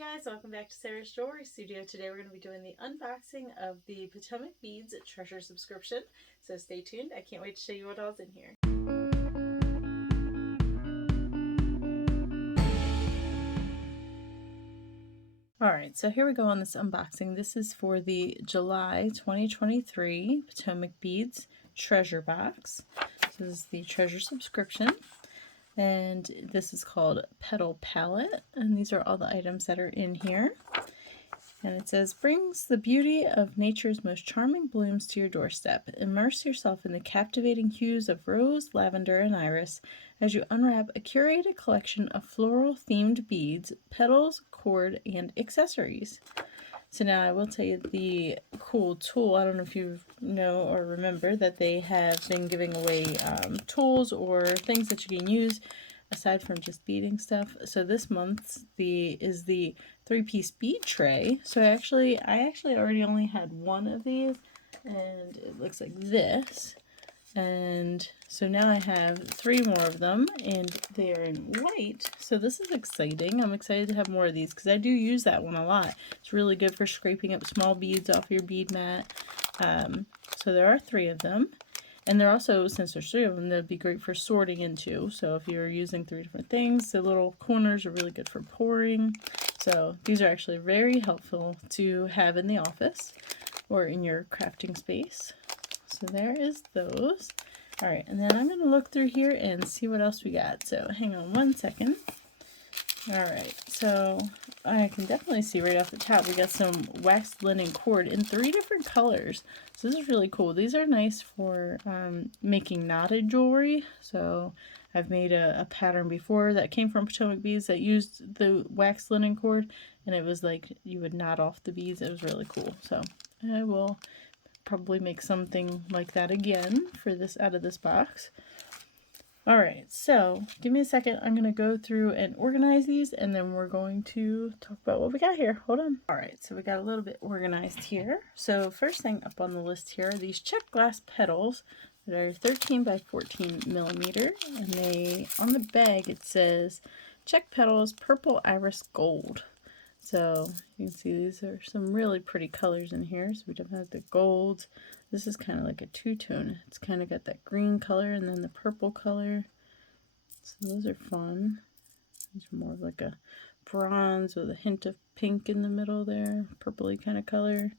guys, welcome back to Sarah's Jewelry Studio. Today we're going to be doing the unboxing of the Potomac Beads Treasure subscription. So stay tuned. I can't wait to show you what all's in here. Alright, so here we go on this unboxing. This is for the July 2023 Potomac Beads Treasure Box. This is the treasure subscription. And this is called Petal Palette, and these are all the items that are in here. And it says, brings the beauty of nature's most charming blooms to your doorstep. Immerse yourself in the captivating hues of rose, lavender, and iris as you unwrap a curated collection of floral-themed beads, petals, cord, and accessories. So now I will tell you the cool tool. I don't know if you know or remember that they have been giving away tools or things that you can use aside from just beading stuff. So this month's is the 3-piece bead tray. So I actually already only had one of these, and it looks like this. And so now I have 3 more of them, and they are in white, so this is exciting. I'm excited to have more of these because I do use that one a lot. It's really good for scraping up small beads off your bead mat. So there are 3 of them, and they're also, since there's 3 of them, they'd be great for sorting into. So if you're using 3 different things, the little corners are really good for pouring. So these are actually very helpful to have in the office or in your crafting space. So there is those. Alright, and then I'm going to look through here and see what else we got. So hang on one second. Alright, so I can definitely see right off the top we got some waxed linen cord in 3 different colors. So this is really cool. These are nice for making knotted jewelry. So I've made a pattern before that came from Potomac Beads that used the waxed linen cord, and it was like you would knot off the beads. It was really cool. So I will probably make something like that again for this out of this box. Alright, so give me a second. I'm going to go through and organize these, and then we're going to talk about what we got here. Hold on. Alright, so we got a little bit organized here. So first thing up on the list here are these Czech glass petals that are 13 by 14 millimeter, and they, on the bag it says Czech petals purple iris gold. So you can see these are some really pretty colors in here. So we don't have the gold. This is kind of like a two-tone. It's kind of got that green color and then the purple color. So those are fun. These are more of like a bronze with a hint of pink in the middle there. Purpley kind of color.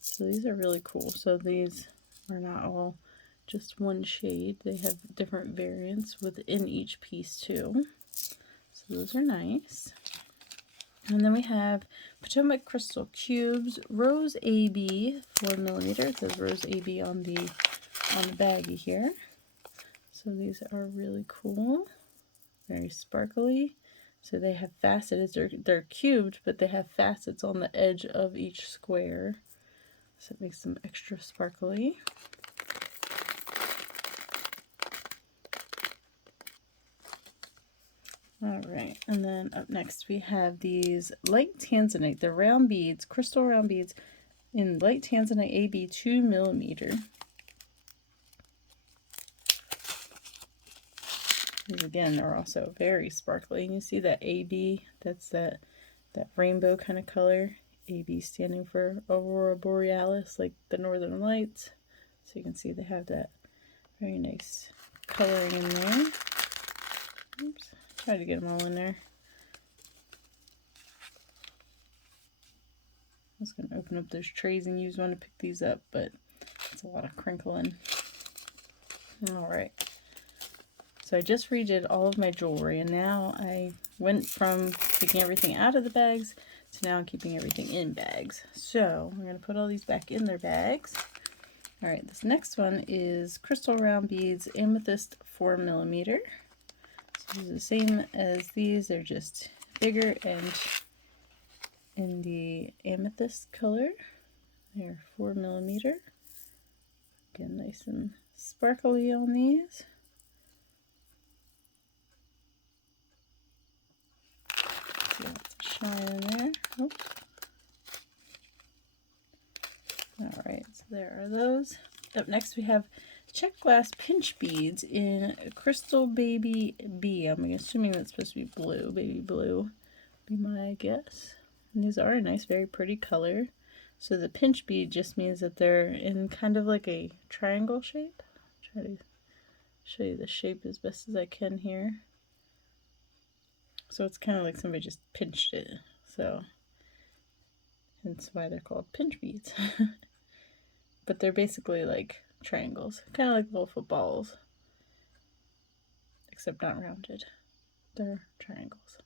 So these are really cool. So these are not all just one shade. They have different variants within each piece too. So those are nice. And then we have Potomac Crystal Cubes, Rose AB 4 millimeter. It says Rose AB on the baggie here. So these are really cool, very sparkly. So they have facets. They're cubed, but they have facets on the edge of each square. So it makes them extra sparkly. Alright, and then up next we have these light tanzanite. They're round beads, crystal round beads in light tanzanite AB 2 millimeter. These again are also very sparkly. And you see that AB, that's that rainbow kind of color. AB standing for Aurora Borealis, like the Northern Lights. So you can see they have that very nice coloring in there. Oops. Try to get them all in there. I was going to open up those trays and use one to pick these up, but it's a lot of crinkling. Alright. So I just redid all of my jewelry, and now I went from taking everything out of the bags to now keeping everything in bags. So I'm going to put all these back in their bags. Alright, this next one is Crystal Round Beads Amethyst 4 millimeter. These are the same as these, they're just bigger and in the amethyst color. They're 4 millimeter. Again, nice and sparkly on these. See lots of shine in there. Oops. Alright, so there are those. Up next we have Czech glass pinch beads in Crystal Baby B. I'm assuming that's supposed to be blue. Baby blue be my guess. And these are a nice, very pretty color. So the pinch bead just means that they're in kind of like a triangle shape. Try to show you the shape as best as I can here. So it's kind of like somebody just pinched it. So that's why they're called pinch beads. But they're basically like triangles, kind of like little footballs, except not rounded. They're triangles.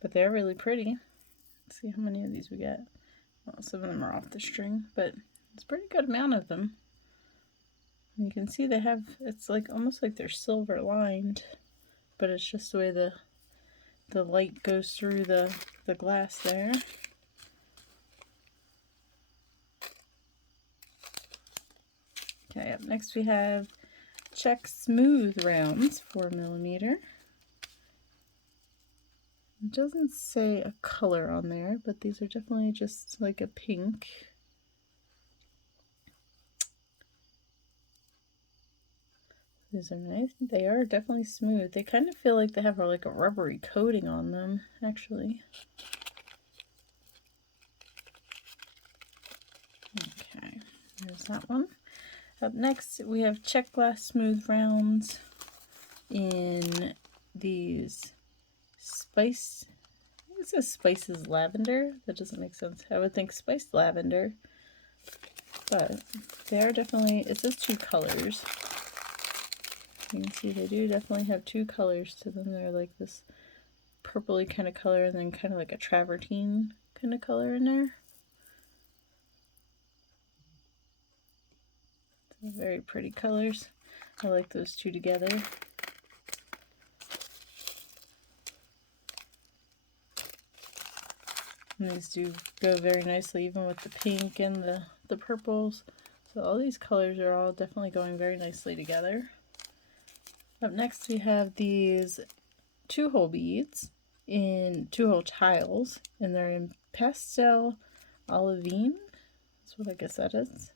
But they're really pretty. Let's see how many of these we get. Well, some of them are off the string, but it's a pretty good amount of them. And you can see they have, it's like almost like they're silver lined, but it's just the way the light goes through the glass there. Okay, up next we have Czech Smooth Rounds, 4mm. It doesn't say a color on there, but these are definitely just like a pink. These are nice. They are definitely smooth. They kind of feel like they have like a rubbery coating on them, actually. Okay, there's that one. Up next, we have Czech Glass Smooth Rounds in these spice. It says Spices Lavender. That doesn't make sense. I would think spiced lavender, but they are definitely, it says 2 colors. You can see they do definitely have 2 colors to them. They're like this purpley kind of color and then kind of like a travertine kind of color in there. So very pretty colors. I like those 2 together. And these do go very nicely even with the pink and the purples. So all these colors are all definitely going very nicely together. Up next we have these 2-hole beads in 2-hole tiles, and they're in Pastel Olivine. That's what I guess that is.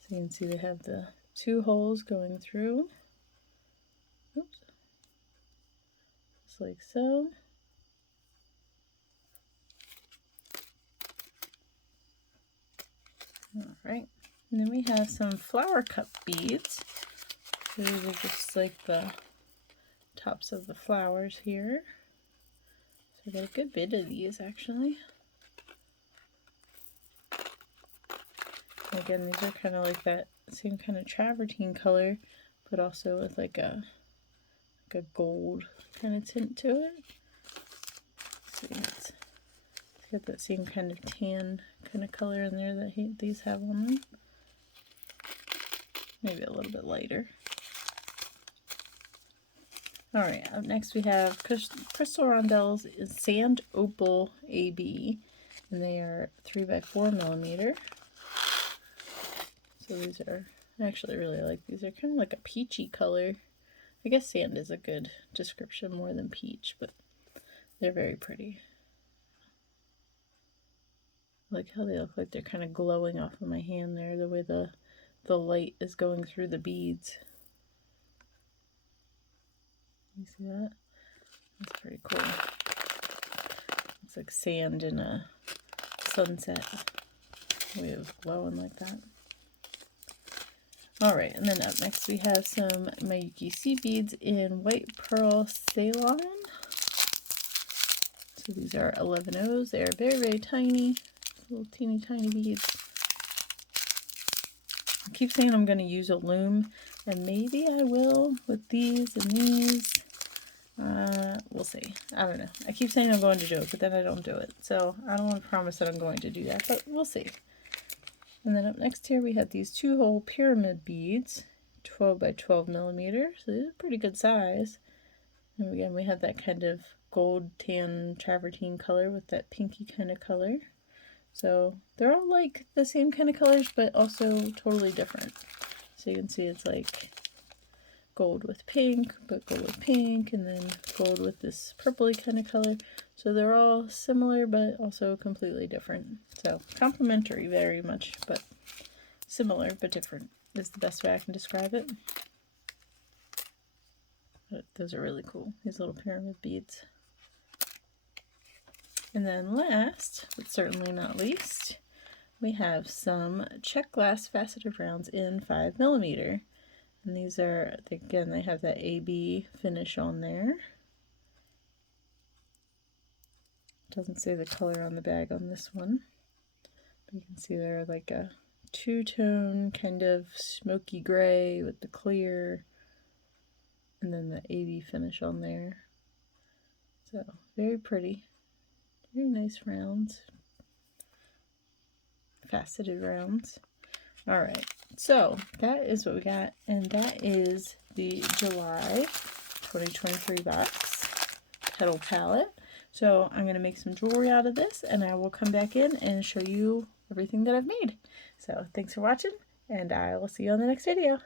So you can see they have the 2 holes going through. Oops. Just like so. Alright, and then we have some flower cup beads. So these are just like the tops of the flowers here. So I got a good bit of these actually. Again, these are kind of like that same kind of travertine color, but also with like a gold kind of tint to it. See, it's got that same kind of tan kind of color in there that these have on them. Maybe a little bit lighter. Alright, up next we have Crystal Rondells in Sand Opal AB, and they are 3x4mm. So these are, I actually really like these. They're kind of like a peachy color. I guess sand is a good description more than peach, but they're very pretty. I like how they look like they're kind of glowing off of my hand there, the way the light is going through the beads. You see that? That's pretty cool. It's like sand in a sunset. Way of glowing like that. Alright, and then up next we have some Mayuki Sea beads in White Pearl Ceylon. So these are 11Os. They are very, very tiny. Little teeny tiny beads. I keep saying I'm going to use a loom, and maybe I will with these and these. We'll see. I don't know. I keep saying I'm going to do it, but then I don't do it. So I don't want to promise that I'm going to do that, but we'll see. And then up next here we have these 2-hole pyramid beads, 12x12mm. So these are pretty good size. And again, we have that kind of gold tan travertine color with that pinky kind of color. So they're all like the same kind of colors, but also totally different. So you can see it's like gold with pink, but gold with pink, and then gold with this purpley kind of color. So they're all similar, but also completely different. So complementary very much, but similar but different is the best way I can describe it. But those are really cool, these little pyramid beads. And then last, but certainly not least, we have some Czech glass faceted rounds in 5mm. And these are, again, they have that AB finish on there. Doesn't say the color on the bag on this one. But you can see they're like a two-tone kind of smoky gray with the clear, and then the AB finish on there. So very pretty, very nice rounds, faceted rounds. All right, so that is what we got, and that is the July 2023 box Petal palette. So I'm going to make some jewelry out of this, and I will come back in and show you everything that I've made. So thanks for watching, and I will see you on the next video.